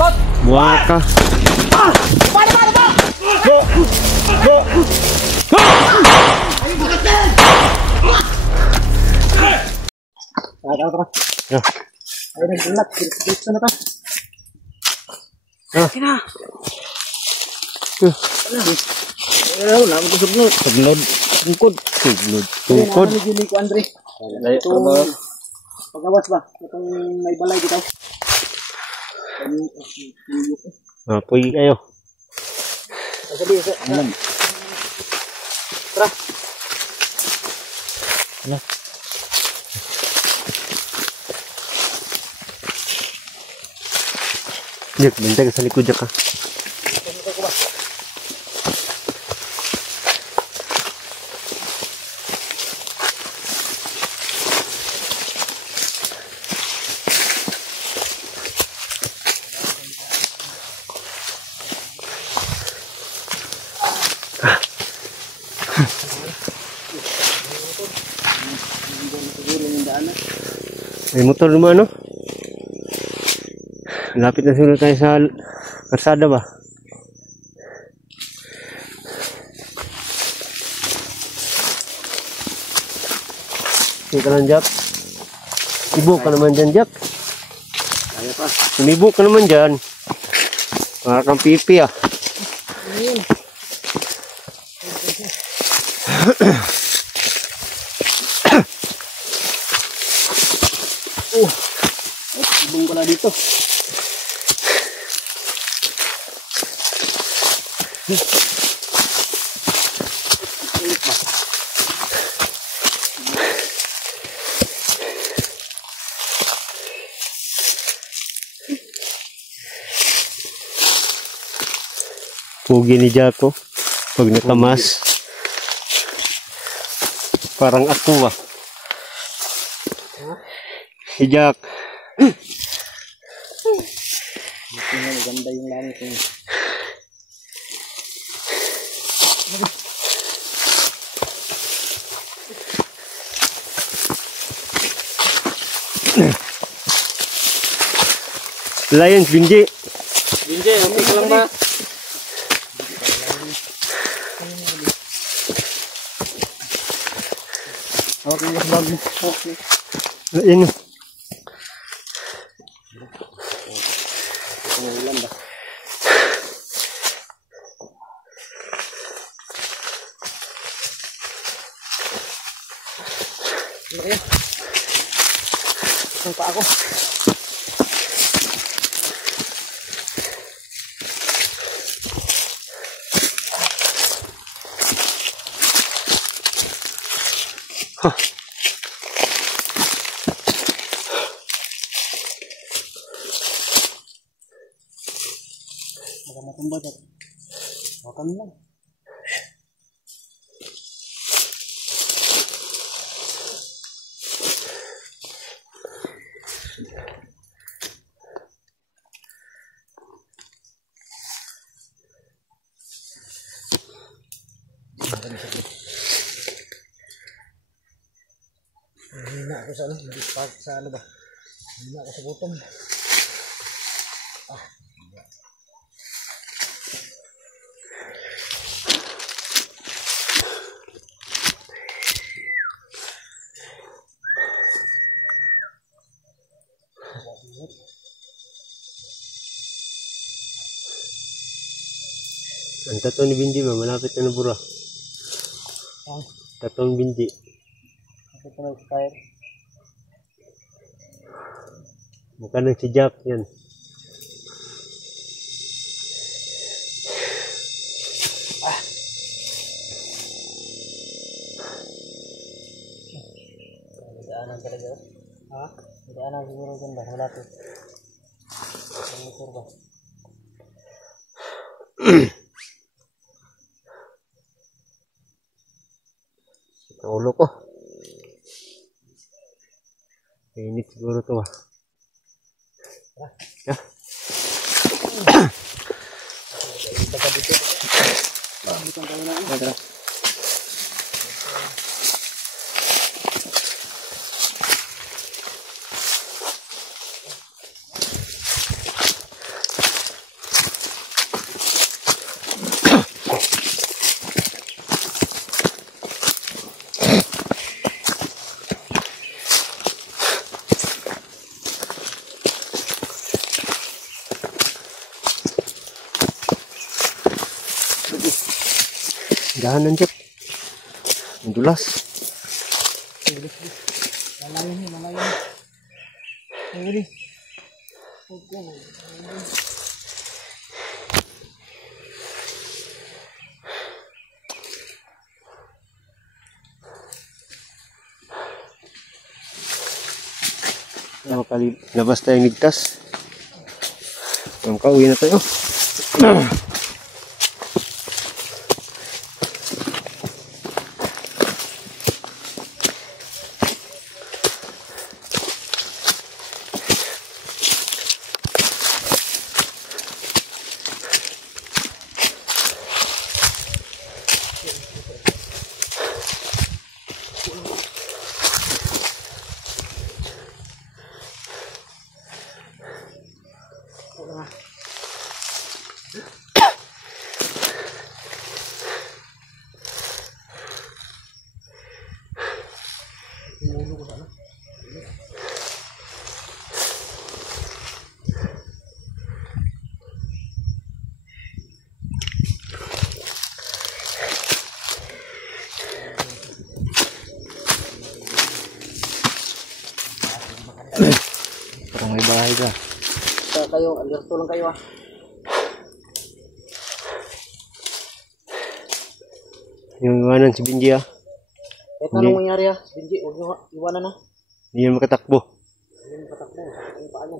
Buat ka. Go! Go! Ay, nagbulat. Dito na ta. Kina. Wala mo sugnod. Tungkod. Tungkod. Ano gini ko, Andre? Ito, pagawas ba? Itong may balay dito. Puy kayo. Sabi, tara. Jak, bintang sa likod ka. May motor naman, no? Lapit na siguro tayo sa karsada ba? Hindi ka lang, Jack. Ibuk ka naman dyan, Jack. Kaya pa. Umibuk ka naman dyan. Para kang pipi, ah. Ibong pala dito. Pugi ni Jaco. Pag nakamas. Parang ako, ah. Si Jack. Maganda yung langit ko. Lions, Binji. Binjay, okay ka lang ba? Okay, mas bago. Okay. Ayun. Ulan ba? Okay. Saan pa ako? Huh. Baka matumba dyan. Baka lang. Hina ako sa ano, hindi sa ano ba? Hina ako sa butong. Ang tato ni Binji ba? Malapit na nabura. Tatong Binji. Ito na expire. Mukha ng si Jack yan. Daanan talaga. Ha? Daanan siguro dyan ba? Wala to. Motor ba? Ang ulo ko. Init siguro to, ah. Yeah. Dahanan Jeff. Madulas. Malayo niya, malayo niya. Ayun. Labas tayong ligtas. Uwi na tayo. Parang may bahay ka. Kayo, alerto lang kayo ah. Yung iwanan si Benji ah. Kahit anong mangyari ah, si Benji, huwag nyo iwanan na. Hindi yan makatakbo. Hindi yan makatakbo, sakit yung paa niya.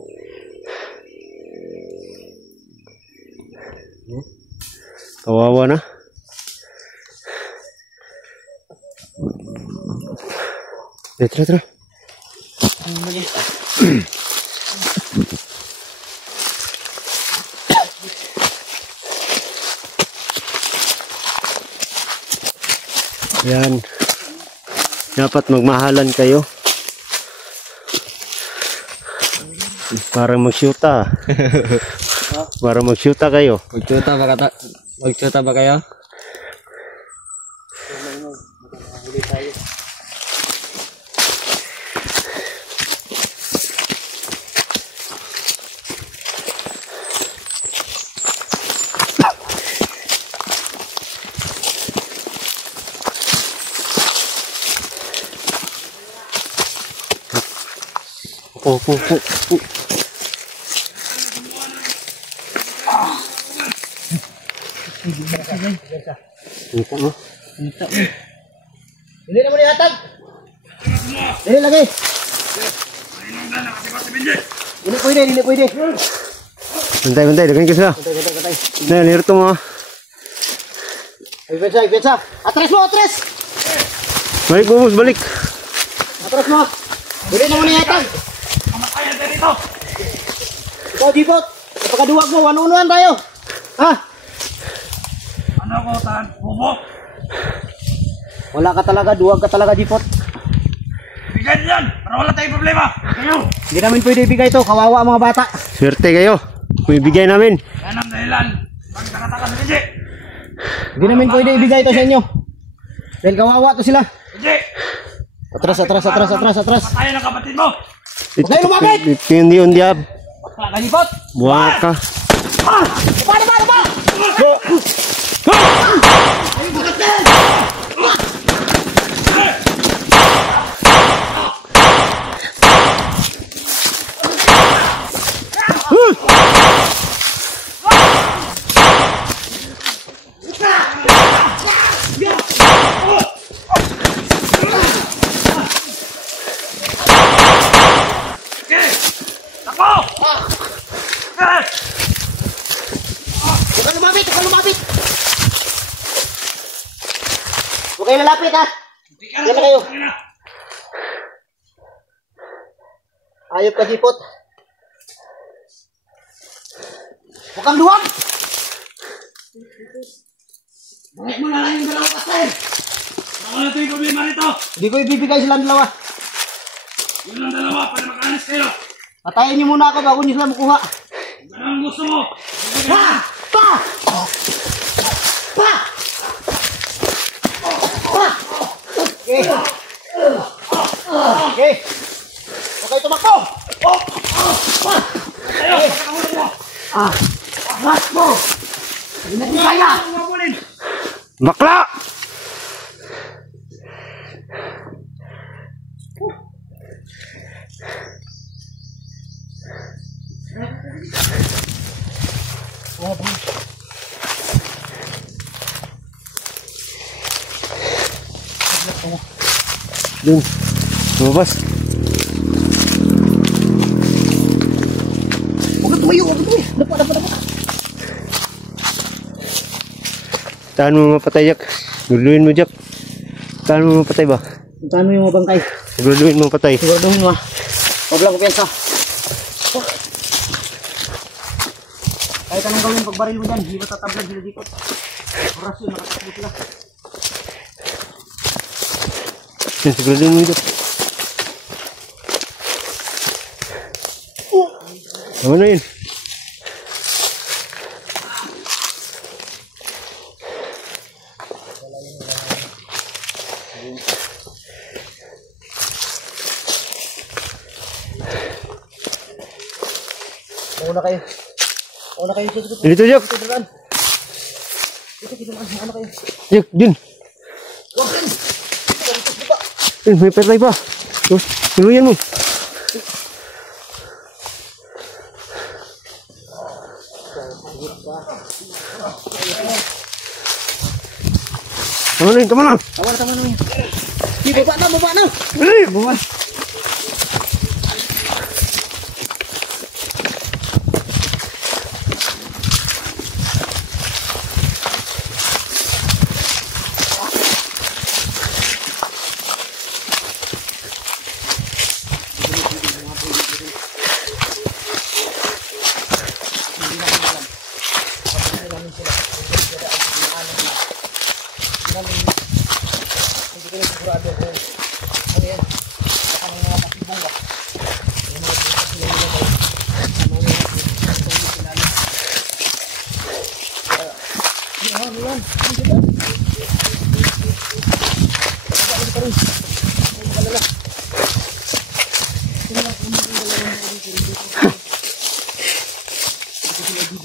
Kawawa na. Tara. Yan. Dapat magmahalan kayo. Parang mag-shoota. Para mag-shoota kayo. Mag-shoota ba kayo? Po. Kita mo. Hindi na mo nihatag! Dili lagi! Dili pwede! Bantay, dagan ka sila. Gantay. Na, nirto mo. Igpensa! Atras mo! Balik. Atras mo! Dili na mo nihatag! Kamatayan tayo dito! Ikaw, Jipot! Napakaduwag mo, wanunuan tayo! Ha? Ano ko, tahan? Bubo? Wala ka talaga, duwag ka talaga, Jipot. Bigyan yan! Para wala tayong problema! Kayo! Hindi namin pwede ibigay ito, kawawa ang mga bata. Swerte kayo. Ibigay namin. Yan ang dahilan! Pagkakatakas ni Benji! Hindi namin pwede ibigay ito sa inyo. Dahil kawawa to sila. Benji! Atras. Patayan ang kapatid mo! Huwag kayo lumapit! Hindi undiab. Bakla ka, Jipot! Buha ka. Ba! Ako! Huwag ka lumapit! Huwag kayo lalapit, ha? Yan na kayo. Ayop ka, Jipot. Huwag kang luwag! Bakit mo na lang yung dalawa kasi? Wala ito yung problema nito! Hindi ko ibibigay silang dalawa. Yun lang dalawa para makaalis kayo! Patayin niyo muna ako bago niyo sila makuha. Kung ano ang gusto mo! Pa! Okay. Huwag kayo tumakbo! Tayo! Pagkakahulog mo! Mas mo! Hindi na kaya! Huwag mo Bakla! Dun. Lumabas. Huwag ka tumayo, huwag ka tumayo. Dapa. Tahan mo mapatay, Jack. Guluhin mo, Jack. Tahan mo mapatay ba? Puntahan mo yung mga bangkay. Guluhin mo mapatay. Siguraduhin mo ha. Huwag lang kumpiyansa. Kahit anong gawin pagbaril mo dyan, hindi matatablan sila dito. Oras yun, nakatakbo sila. Yan, siguraduhin mo, Jack. Tama na yun. Mauna kayo. Mauna kayo. Dito, Jack. Dito daan. Dito daan. Mauna kayo. Jack, din. Huwag din. Din, may patay pa. Tuluyan mo. Tama na yun, tama na. Tama na. Di, baba na. Ay, buwan.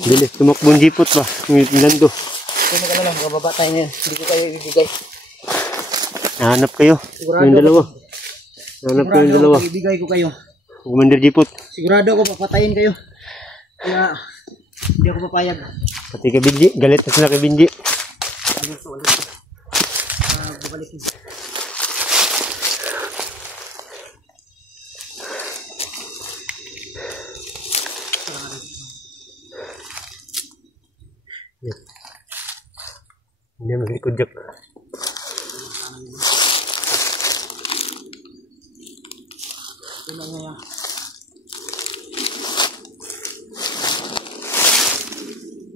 Bilis, tumakbong jipot ba? Yung lando. Kung mag-alala, makababa tayo ngayon. Hindi ko kayo ibibigay. Nahanap kayo. Yung dalawa. Nahanap ko yung dalawa. Ibigay ko kayo. Commander jipot. Sigurado ako papatayin kayo. Kaya hindi ako papayag. Pati ka Binji. Galit na sila kay Binji. Babalik yun. Hindi mas likod, Jack.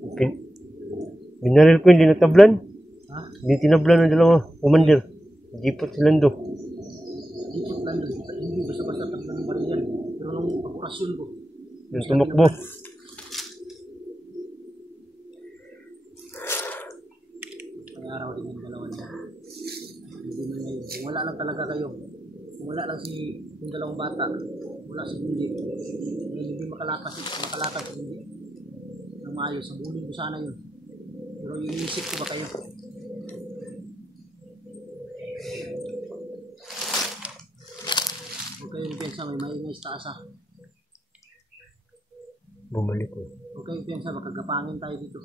Okay. Binaril ko, hindi natablan. Ha? Hindi tinablan ng dalawa. Commander. Jipot si Lando. Dito lang, hindi basta-basta tablan ng baril yan. Pero nung pag-orasyon ko, Yung tumakbo. pag-araw din yung dalawa niya. Hindi na ngayon. Kung wala lang talaga kayo. Kung wala lang si yung dalawang bata. Wala si Hindi. Hindi makalakas si Hindi. Nang maayos. Ang bunin ko sana yun. Pero iniisip ko ba kayo? Huwag kayong piyansa. May maingay sa taas ha. Bumalik ko. Huwag kayong piyansa. Makagapangin tayo dito.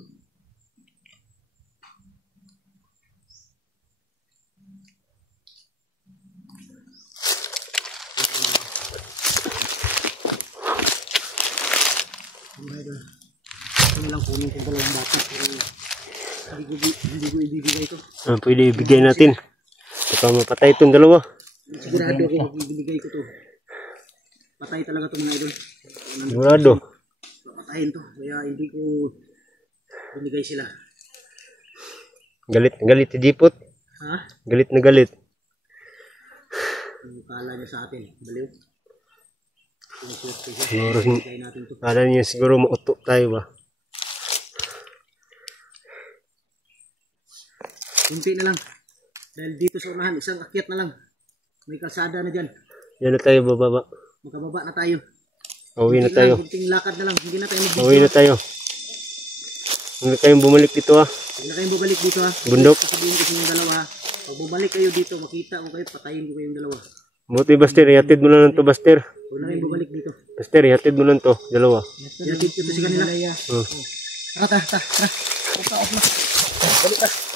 Ano lang kunin kong dalawang bata. Pero hindi ko ibibigay ito. Pwede ibigay natin. Baka mapatay itong dalawa. Sigurado ko ibibigay ko to. Patay talaga ito mga idol. Sigurado. Patayin to. Kaya hindi ko binigay sila. Galit na galit si Jipot. Ha? Galit na galit. Ang kala niya sa atin. Baliw. Siguro, Ibigay natin to. kala niya siguro mauto tayo ba? Kunti na lang. Dahil dito sa unahan, isang akyat na lang. May kalsada na dyan. Yan na tayo bababa. Makababa na tayo. Uwi na tayo. Kunting lakad na lang. Hindi na tayo mag-video. Uwi na tayo. Huwag na kayong bumalik dito ha. Huwag na kayong bumalik dito ha. Bundok. Sasabihin ko sa inyong dalawa ha. Pag bumalik kayo dito, makita ko kayo, patayin ko kayong dalawa. Buti Baster, ihatid mo lang to Baster. Huwag na kayong bumalik dito. Baster, ihatid mo lang to. Dalawa. Yatid ko to sa kanila. Tara. Off na. Balik ka.